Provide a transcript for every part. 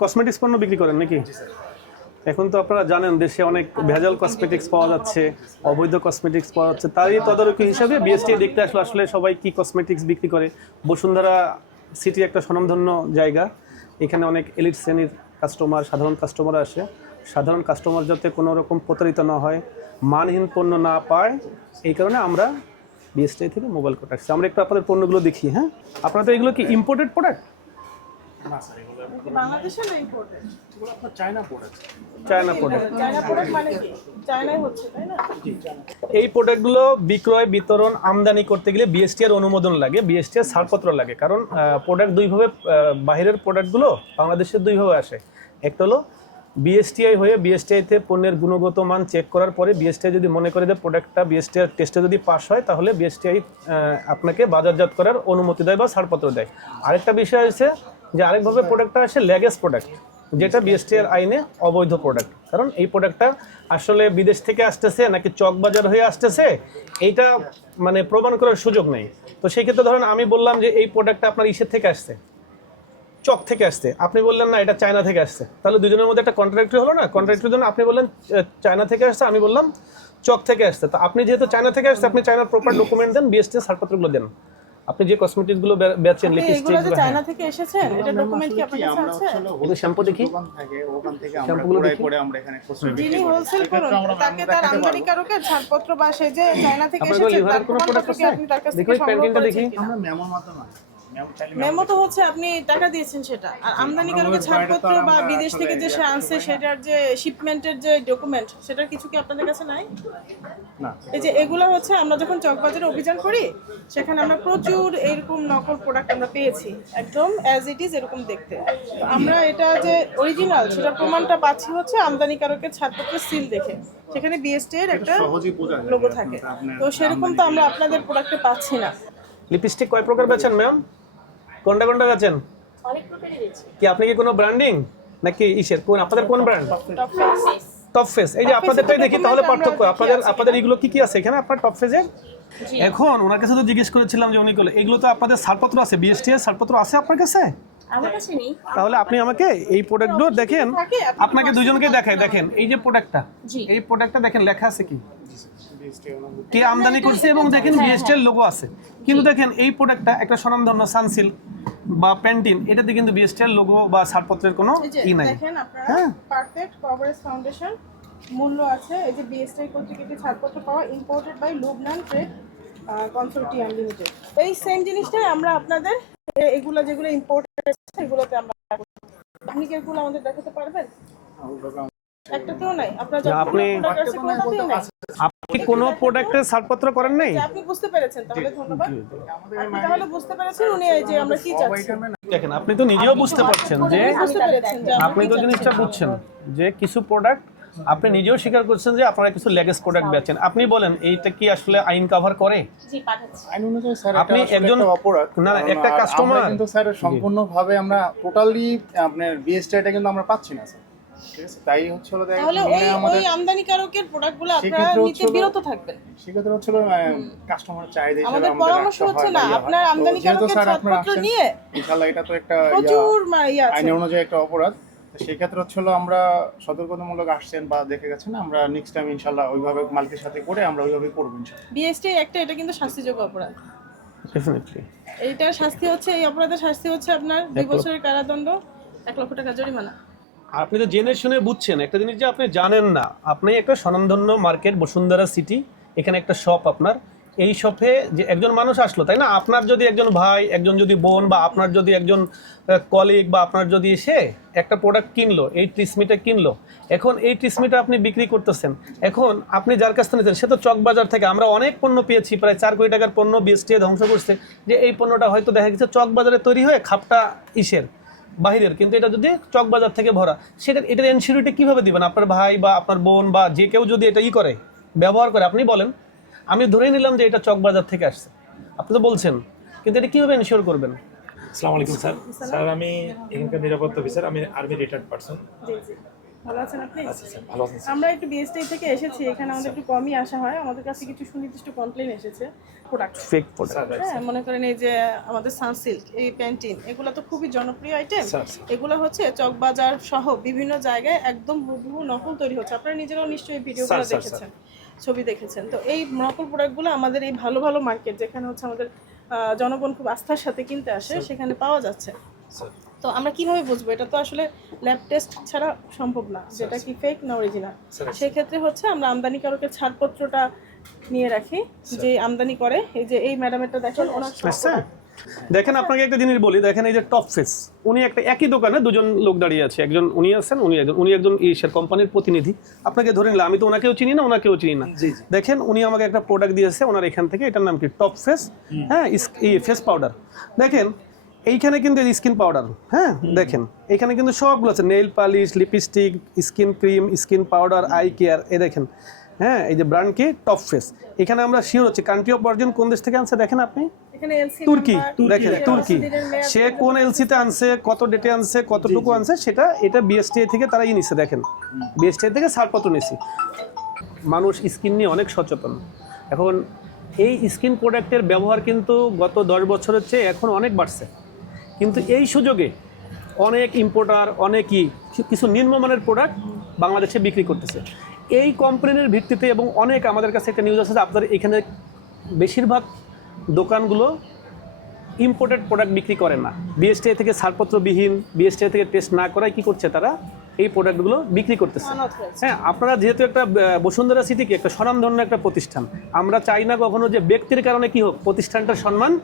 Cosmetics পণ্য বিক্রি করেন নাকি? এখন তো আপনারা জানেন দেশে অনেক ভেজাল কসমেটিক্স পাওয়া যাচ্ছে, অবৈধ কসমেটিক্স পাওয়া যাচ্ছে। তারই তদারকি হিসাবে বিএসটি দেখতে আসলে সবাই কি কসমেটিক্স বিক্রি করে। বসুন্ধরা সিটি একটা স্বনামধন্য জায়গা, এখানে অনেক এলিট শ্রেণীর কাস্টমার, সাধারণ কাস্টমার আসে। সাধারণ কাস্টমার যাতে কোনো রকম প্রতারিত না হয়, মানহীন পণ্য না পায়, এই কারণে আমরা বিএসটি থেকে মোবাইল কোর্ট আসছি। আমরা একটু আপনাদের পণ্যগুলো দেখি। হ্যাঁ, আপনাদের এগুলো কি ইম্পোর্টেড প্রোডাক্ট? না স্যার, এগুলো বাংলাদেশে না ইম্পোর্টেড? এগুলো আপনার China product. China product. China product মানে কি? চায়নায় হচ্ছে, তাই না? জি, চায়না। এই প্রোডাক্টগুলো বিক্রয়, বিতরণ, আমদানি করতে গেলে বিএসটিআর অনুমোদন লাগে, বিএসটিআর ছাড়পত্র লাগে। কারণ প্রোডাক্ট দুইভাবে, বাইরের প্রোডাক্টগুলো বাংলাদেশের দুইভাবে আসে। একটা হলো বিএসটিআই হয়ে, বিএসটিআইতে পণ্যের গুণগত মান চেক করার পরে বিএসটিআই যদি মনে করে যে প্রোডাক্টটা বিএসটিআর টেস্টে যদি পাস হয়, তাহলে বিএসটিআই আপনাকে বাজারজাত করার অনুমতি দেয় বা ছাড়পত্র দেয়। আরেকটা বিষয় হচ্ছে যে আরেকভাবে প্রোডাক্টটা আসে ল্যাগেজ প্রোডাক্ট, যেটা বিএসটিআর আইনে অবৈধ প্রোডাক্ট। কারণ এই প্রোডাক্টটা আসলে বিদেশ থেকে আসতেছে নাকি চকবাজার হয়ে আসতেছে, এইটা মানে প্রমাণ করার সুযোগ নেই। তো সেই ক্ষেত্রে ধরেন আমি বললাম যে এই প্রোডাক্টটা আপনার ইসের থেকে আসছে, চক থেকে আসছে, আপনি বললেন না এটা চায়না থেকে আসছে, তাহলে দুজনের মধ্যে একটা কন্ট্রাডিক্টরি হলো না? কন্ট্রাডিক্টরির জন্য আপনি বললেন চায়না থেকে আসছে, আমি বললাম চক থেকে আসছে। তো আপনি যেহেতু চায়না থেকে আসছে, আপনি চায়নার প্রপার ডকুমেন্ট দেন, বিএসটি ছাড়পত্রগুলো দেন। আপনি যে কসমেটিক্স গুলো বেচেন, লিপস্টিক, এগুলো যে চায়না থেকে এসেছে, এটা ডকুমেন্ট কি আপনার কাছে আছে? এটা শ্যাম্পু দেখি, ওখান থেকে আমরা শ্যাম্পুগুলো পুরাই দেখি। করে আমরা এখানে কসমেটিক যিনি হোলসেল করুন তাকে তার আমদানিকারকের ছাড়পত্র বা সে যে চায়না থেকে আপনার এসেছে লিভারের তার কোনো প্রোডাক্ট প্রমাণপত্র কি আছে? আপনি তার কাছ দেখো থেকে এই সংগ্রহ প্যান্টিনটা করেছেন দেখি। কিনা? আমরা মেমোর মাধ্যমে মেমো তো হচ্ছে আপনি টাকা দিয়েছেন সেটা, আর আমদানিকারকের ছাড়পত্র বা বিদেশ থেকে যে সে আনছে সেটার যে শিপমেন্টের যে ডকুমেন্ট, সেটার কিছু কি আপনাদের কাছে নাই? না। এই যে এগুলো হচ্ছে আমরা যখন চকবাজারে অভিযান করি, সেখানে আমরা প্রচুর এরকম নকল প্রোডাক্ট আমরা পেয়েছি, একদম অ্যাজ ইট ইজ এরকম দেখতে। তো আমরা এটা যে অরিজিনাল সেটা প্রমাণটা পাচ্ছি হচ্ছে আমদানিকারকের ছাড়পত্রের সিল দেখে, সেখানে বিএসটি এর একটা সহজেই বোঝা যায় লোগো থাকে। আপনার তো সেরকম তো আমরা আপনাদের প্রোডাক্টে পাচ্ছি না। লিপস্টিক কয় প্রকার বেচেন ম্যাম? কোনটা কোনটা বেচেন? অনেক প্রকারই রয়েছে। কি আপনি কি কোনো ব্র্যান্ডিং নাকি ইসের, কোন আপনাদের কোন ব্র্যান্ড? Top face. এই যে আপনাদেরটাই দেখি, তাহলে পার্থক্য আপনাদের এগুলো কি কি আছে এখানে আপনার টপ ফেজে? এখন ওনার কাছে তো জিজ্ঞেস করেছিলাম যে উনি বলে এগুলো তো আপনাদের ছাড়পত্র আছে, বিএসটি এর ছাড়পত্র আছে আপনার কাছে? আমার কাছে নেই। তাহলে আপনি আমাকে এই প্রোডাক্টগুলো দেখেন, আপনাকে দুজনকে দেখাই। দেখেন এই যে প্রোডাক্টটা, এই প্রোডাক্টটা দেখেন লেখা আছে কি কে আমদানি করছে, এবং দেখেন বিএসটি এর লোগো আছে। কিন্তু দেখেন এই প্রোডাক্টটা একটা স্বনামধন্য সানসিল্ক বা প্যান্টিন, এটাতে কিন্তু বিএসটি এর লোগো বা ছাড়পত্রের কোনো ই নাই। দেখেন আপনারা হ্যাঁ, পারফেক্ট কভারেজ ফাউন্ডেশন মূল্য আছে, এই যে বিএসটি কর্তৃক একটি ছাড়পত্র পাওয়া, imported by Lubnan trade consortium limited. এই সেম জিনিসটাই আমরা আপনাদের এগুলো যেগুলো ইম্পোর্টেড আছে এগুলোতে আমরা, আপনি কি এগুলো আমাদের দেখাতে পারবেন? একটাতেও নাই আপনার যত আপনি- প্রোডাক্ট আছে কোনোটাতেই নাই। আপনি কোনো প্রোডাক্টের ছাড়পত্র করেন নাই? আচ্ছা, আপনি বুঝতে পেরেছেন, তাহলে ধন্যবাদ। আপনি তাহলে বুঝতে পেরেছেন উনি এই যে আমরা কি চাচ্ছি। দেখেন আপনি তো নিজেও বুঝতে পারছেন যে, বুঝতে পেরেছেন যে আপনি তো জিনিসটা বুঝছেন যে কিছু প্রোডাক্ট আপনি নিজেও স্বীকার করছেন যে আপনারা কিছু লেগেস প্রোডাক্ট বেচেন। আপনি বলেন এইটা কি আসলে আইন কভার করে? জি পাঠাচ্ছি। আইন অনুযায়ী স্যার আপনি এটা আসলে একজন- একটা অপরাধ। না, কারণ একটা আমরা customer- কিন্তু স্যার সম্পূর্ণভাবে আমরা টোটালি আপনার বিএসটিটা কিন্তু আমরা পাচ্ছি না স্যার। ঠিক আছে, তাই হচ্ছে হলো দেখেন তাহলে মেনে আমাদের ওই আমদানিকারকের প্রোডাক্টগুলো আপনারা সেক্ষেত্রে নিতে হচ্ছে বিরত থাকবেন। সেক্ষেত্রে হচ্ছে কাস্টমার চাহিদা হিসেবে আমাদের আমাদের পরামর্শ রাখতে হচ্ছে হয় না বা ইয়া আপনার হয়। তো আমদানিকারকের যেহেতু স্যার আপনারা ছাড়পত্র আসছেন, নিয়ে ইনশাআল্লাহ এটা তো একটা প্রচুর ইয়ে আছে। আইন অনুযায়ী একটা অপরাধ। তো সেই ক্ষেত্রে হচ্ছে হলো আমরা সতর্কতামূলক আসছেন বা দেখে গেছেন, আমরা নেক্সট টাইম ইনশাআল্লাহ ওইভাবে মালিকের সাথে করে আমরা ওইভাবে করবো ইনশাআল্লাহ। বিএসটি একটা এটা কিন্তু শাস্তিযোগ্য অপরাধ। ডেফিনেটলি এইটার শাস্তি হচ্ছে, এই অপরাধের শাস্তি হচ্ছে আপনার 2 বছরের কারাদণ্ড, 1 লক্ষ টাকা জরিমানা। আপনি তো জেনে শুনে বুঝছেন একটা জিনিস যে আপনি জানেন না। আপনি একটা স্বনামধন্য মার্কেট বসুন্ধরা সিটি, এখানে একটা শপ, আপনার এই শপে যে একজন মানুষ আসলো, তাই না? আপনার যদি একজন ভাই, একজন যদি বোন, বা আপনার যদি একজন কলিগ, বা আপনার যদি এসে একটা প্রোডাক্ট কিনলো, এই ট্রিসমিটা কিনলো, এখন এই ট্রিসমিটা আপনি বিক্রি করতেছেন, এখন আপনি যার কাছ থেকে নিতেন সে তো চকবাজার থেকে, আমরা অনেক পণ্য পেয়েছি, প্রায় 4 কোটি টাকার পণ্য বিএসটি ধ্বংস করছে, যে এই পণ্যটা হয়তো দেখা গেছে চকবাজারে তৈরি হয়ে খাপটা ইসের বাহিরের, কিন্তু এটা যদি চকবাজার থেকে ভরা, এটার এনসিউরিটি কিভাবে দিবেন? আপনার ভাই বা আপনার বোন বা যে কেউ যদি এটা করে ব্যবহার করে, আপনি বলেন, আমি ধরে নিলাম যে এটা চকবাজার থেকে আসছে, আপনি তো বলছেন, কিন্তু এটা কিভাবে এনশিওর করবেন? আসসালামু আলাইকুম স্যার। স্যার আমি এখানকার নিরাপত্তা অফিসার, আমি আর্মি রিটায়ার্ড পারসন। জি জি। ভালো আছেন আপনি? ভালো আছেন স্যার? আমরা একটু বিএসটি থেকে এসেছি, এখানে আমাদের একটু কমই আসা হয়, আমাদের কাছে কিছু সুনির্দিষ্ট কমপ্লেন এসেছে প্রোডাক্ট। Fake product. হ্যাঁ, মনে করেন এই যে আমাদের সানসিল্ক, এই প্যান্টিন, এগুলো তো খুবই জনপ্রিয় আইটেম। এগুলো হচ্ছে চকবাজার সহ বিভিন্ন জায়গায় একদম হুবহু নকল তৈরি হচ্ছে। আপনারা নিজেরাও নিশ্চয়ই ভিডিওগুলো দেখেছেন, ছবি দেখেছেন। তো এই নকল প্রোডাক্টগুলো আমাদের এই ভালো ভালো মার্কেট, যেখানে হচ্ছে আমাদের জনগণ খুব আস্থার সাথে কিনতে আসে, সেখানে পাওয়া যাচ্ছে। তো আমরা কিভাবে বুঝবো? এটা তো আসলে ল্যাব টেস্ট ছাড়া সম্ভব না যেটা কি ফেক না অরিজিনাল। সেক্ষেত্রে হচ্ছে আমরা আমদানিকারকের ছাড়পত্রটা নিয়ে রাখি, যে আমদানি করে। এই যে এই ম্যাডামেরটা দেখেন, ওনার আচ্ছা, দেখেন আপনাকে একটা জিনিস বলি, দেখেন এই যে টপ ফেস, উনি একটা একই দোকানে দুজন লোক দাঁড়িয়ে আছে, একজন উনি আছেন, উনি একজন ইসের কোম্পানির প্রতিনিধি। আপনাকে ধরে নিলাম, আমি তো ওনাকেও চিনি না, ওনাকেও চিনি না। দেখেন উনি আমাকে একটা প্রোডাক্ট দিয়েছে ওনার এখান থেকে, এটার নাম কি টপ ফেস, হ্যাঁ, এই ফেস পাউডার। দেখেন এইখানে কিন্তু স্কিন পাউডার, হ্যাঁ দেখেন এখানে কিন্তু সবগুলো আছে, nail polish, lipstick, skin cream, skin powder, eye care. এই দেখেন, হ্যাঁ, এই যে ব্র্যান্ড কি টপ ফেস। এখানে আমরা শিওর হচ্ছে কান্ট্রি অফ অরিজিন কোন দেশ থেকে আনছে দেখেন আপনি, এখানে এলসি তুর্কি। দেখেন তুর্কি, সে কোন এলসিতে আনছে, কত ডেটে আনছে, কতটুকু আনছে, সেটা এটা বিএসটিআই থেকে তারাই নিছে। দেখেন বিএসটিআই থেকে ছাড়পত্র নিছি। মানুষ স্কিন নিয়ে অনেক সচেতন এখন। এই স্কিন প্রোডাক্টের ব্যবহার কিন্তু গত 10 বছরের চেয়ে এখন অনেক বাড়ছে, কিন্তু এই সুযোগে অনেক ইম্পোর্টার, অনেকই কিছু নিম্নমানের প্রোডাক্ট বাংলাদেশে বিক্রি করতেছে এই কোম্পানির ভিত্তিতে। এবং অনেক আমাদের কাছে একটা নিউজ আছে যে আপনাদের এখানে বেশিরভাগ দোকানগুলো ইম্পোর্টেড প্রোডাক্ট বিক্রি করে না, বিএসটিআই থেকে ছাড়পত্রবিহীন, বিএসটিআই থেকে টেস্ট না করায় কি করছে তারা এই প্রোডাক্টগুলো বিক্রি করতেছে। হ্যাঁ, আপনারা যেহেতু একটা বসুন্ধরা সিটিকে একটা স্বনামধন্য একটা প্রতিষ্ঠান, আমরা চাই না কখনো যে ব্যক্তির কারণে কি হোক প্রতিষ্ঠানটার সম্মান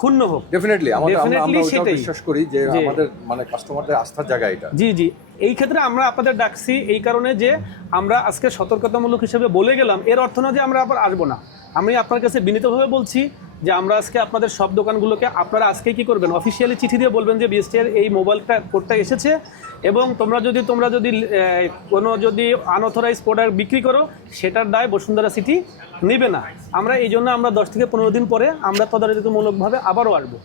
ক্ষুণ্ণ হোক। ডেফিনেটলি আমরা সেটাই বিশ্বাস করি যে আমাদের মানে কাস্টমারদের আস্থার জায়গা এটা। জি জি, এই ক্ষেত্রে আমরা আপনাদের ডাকছি এই কারণে যে আমরা আজকে সতর্কতামূলক হিসেবে বলে গেলাম, এর অর্থ না যে আমরা আবার আসবো না। আমি আপনার কাছে বিনীতভাবে বলছি যে আমরা আজকে আপনাদের সব দোকানগুলোকে আপনারা আজকে কি করবেন, অফিসিয়ালি চিঠি দিয়ে বলবেন যে বিএসটিআই এই মোবাইলটা কোডটা এসেছে, এবং তোমরা যদি কোনো আনঅথরাইজ প্রোডাক্ট বিক্রি করো সেটার দায় বসুন্ধরা সিটি নেবে না। আমরা এই জন্য আমরা 10 থেকে 15 দিন পরে আমরা তদারকিমূলকভাবে আবারও আসবো।